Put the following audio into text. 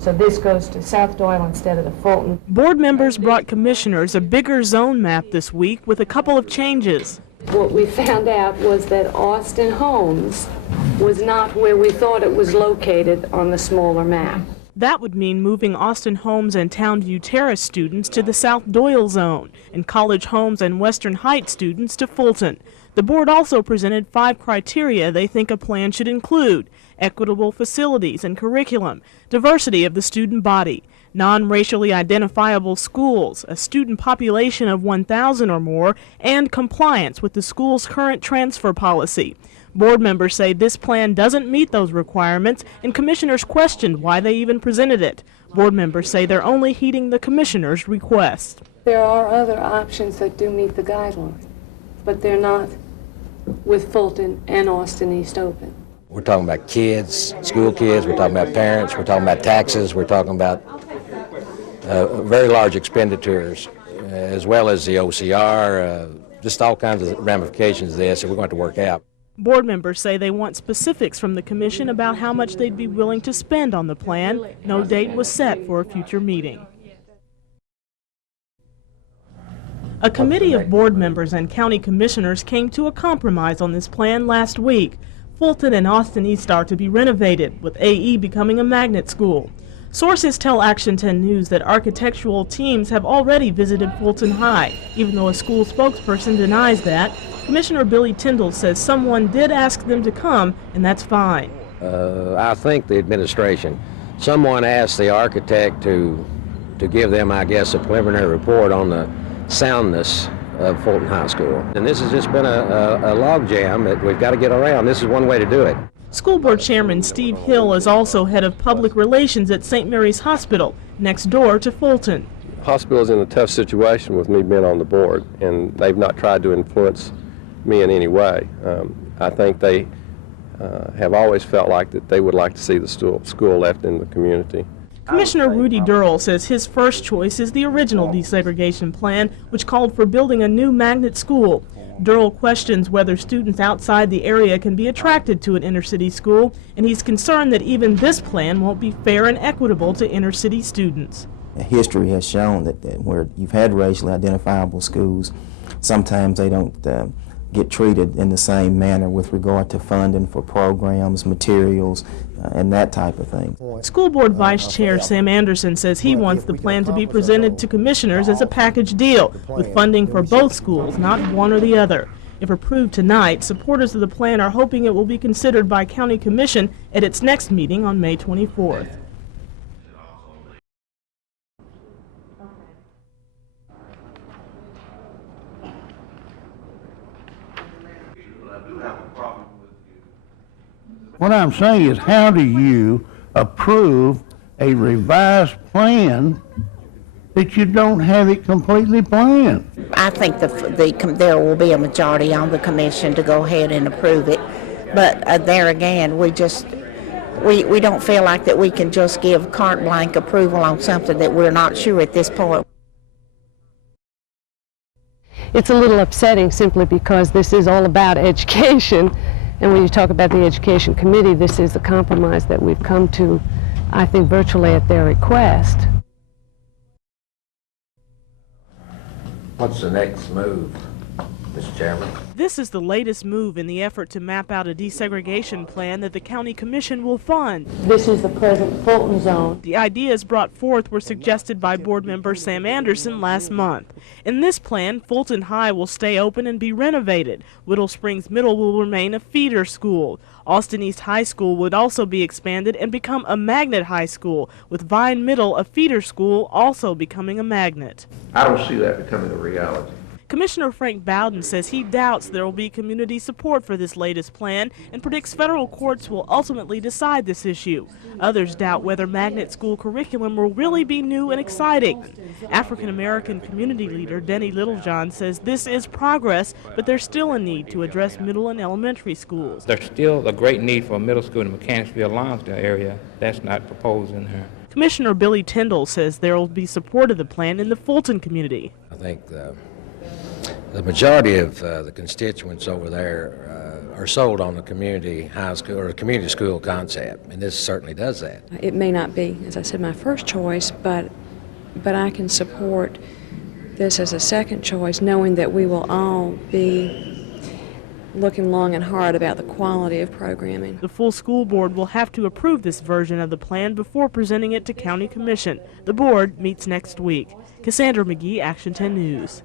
So this goes to South Doyle instead of the Fulton. Board members brought commissioners a bigger zone map this week with a couple of changes. What we found out was that Austin Homes was not where we thought it was located on the smaller map. That would mean moving Austin Homes and Townview Terrace students to the South Doyle zone and College Homes and Western Heights students to Fulton. The board also presented 5 criteria they think a plan should include: equitable facilities and curriculum, diversity of the student body, non-racially identifiable schools, a student population of 1,000 or more, and compliance with the school's current transfer policy. Board members say this plan doesn't meet those requirements, and commissioners questioned why they even presented it. Board members say they're only heeding the commissioners' request. There are other options that do meet the guidelines, but they're not with Fulton and Austin East Open. We're talking about kids, school kids, we're talking about parents, we're talking about taxes, we're talking about very large expenditures, as well as the OCR, just all kinds of ramifications of this that we're going to work out. Board members say they want specifics from the commission about how much they'd be willing to spend on the plan. No date was set for a future meeting. A committee of board members and county commissioners came to a compromise on this plan last week. Fulton and Austin East are to be renovated, with AE becoming a magnet school. Sources tell Action 10 News that architectural teams have already visited Fulton High, even though a school spokesperson denies that. Commissioner Billy Tyndall says someone did ask them to come, and that's fine. I think the administration, someone asked the architect to give them, I guess, a preliminary report on the soundness of Fulton High School. And this has just been a log jam that we've got to get around. This is one way to do it. School Board Chairman Steve Hill is also head of public relations at St. Mary's Hospital, next door to Fulton. The hospital is in a tough situation with me being on the board, and they've not tried to influence me in any way. I think they have always felt like that they would like to see the school left in the community. Commissioner Rudy Durrell says his first choice is the original desegregation plan, which called for building a new magnet school. Durrell questions whether students outside the area can be attracted to an inner-city school, and he's concerned that even this plan won't be fair and equitable to inner-city students. History has shown that where you've had racially identifiable schools, sometimes they don't get treated in the same manner with regard to funding for programs, materials, and that type of thing. School Board Vice Chair Sam Anderson says he wants the plan to be presented to commissioners as a package deal, with funding for both schools, not one or the other. If approved tonight, supporters of the plan are hoping it will be considered by County Commission at its next meeting on May 24th. What I'm saying is, how do you approve a revised plan that you don't have it completely planned? I think there will be a majority on the commission to go ahead and approve it, but there again, we don't feel like that we can just give carte blanche approval on something that we're not sure at this point. It's a little upsetting simply because this is all about education. And when you talk about the Education Committee, this is the compromise that we've come to, I think, virtually at their request. What's the next move, Mr. Chairman? This is the latest move in the effort to map out a desegregation plan that the County Commission will fund. This is the present Fulton zone. The ideas brought forth were suggested by board member Sam Anderson last month. In this plan, Fulton High will stay open and be renovated. Whittle Springs Middle will remain a feeder school. Austin East High School would also be expanded and become a magnet high school, with Vine Middle, a feeder school, also becoming a magnet. I don't see that becoming a reality. Commissioner Frank Bowden says he doubts there will be community support for this latest plan and predicts federal courts will ultimately decide this issue. Others doubt whether magnet school curriculum will really be new and exciting. African-American community leader Denny Littlejohn says this is progress, but there's still a need to address middle and elementary schools. There's still a great need for a middle school in the Mechanicsville-Lonsdale area. That's not proposed in here. Commissioner Billy Tyndall says there will be support of the plan in the Fulton community. I think the majority of the constituents over there are sold on the community high school or community school concept, and this certainly does that. It may not be, as I said, my first choice, but I can support this as a second choice, knowing that we will all be looking long and hard about the quality of programming. The full school board will have to approve this version of the plan before presenting it to County Commission. The board meets next week. Cassandra McGee, Action 10 News.